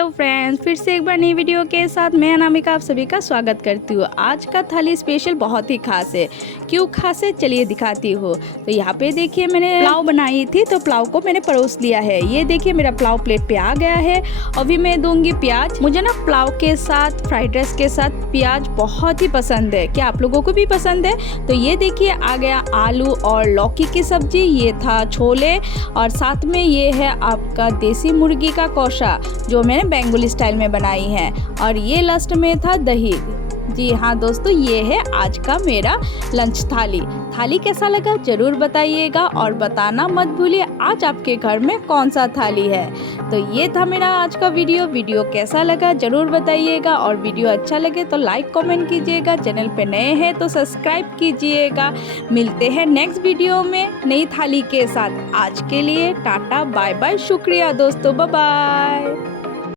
Hello friends, फिर से एक बार नई वीडियो के साथ मैं अनामिका आप सभी का स्वागत करती हूँ। आज का थाली स्पेशल बहुत ही खास है। क्यों खास है चलिए दिखाती हूँ। तो यहाँ पे देखिए मैंने पुलाव बनाई थी, तो पुलाव को मैंने परोस लिया है। ये देखिए मेरा पुलाव प्लेट पे आ गया है। अभी मैं दूंगी प्याज। मुझे ना पुलाव के साथ फ्राइड राइस के साथ प्याज बहुत ही पसंद है। क्या आप लोगों को भी पसंद है? तो ये देखिए आ गया आलू और लौकी की सब्जी, ये था छोले और साथ में ये है आपका देसी मुर्गी का कौशा जो मैंने बेंगोली स्टाइल में बनाई है। और ये लास्ट में था दही। जी हाँ दोस्तों, ये है आज का मेरा लंच थाली कैसा लगा जरूर बताइएगा और बताना मत भूलिए आज आपके घर में कौन सा थाली है। तो ये था मेरा आज का वीडियो कैसा लगा जरूर बताइएगा और वीडियो अच्छा लगे तो लाइक कमेंट कीजिएगा। चैनल पे नए हैं तो सब्सक्राइब कीजिएगा। मिलते हैं नेक्स्ट वीडियो में नई थाली के साथ। आज के लिए टाटा बाय बाय, शुक्रिया दोस्तों, बाय बाय।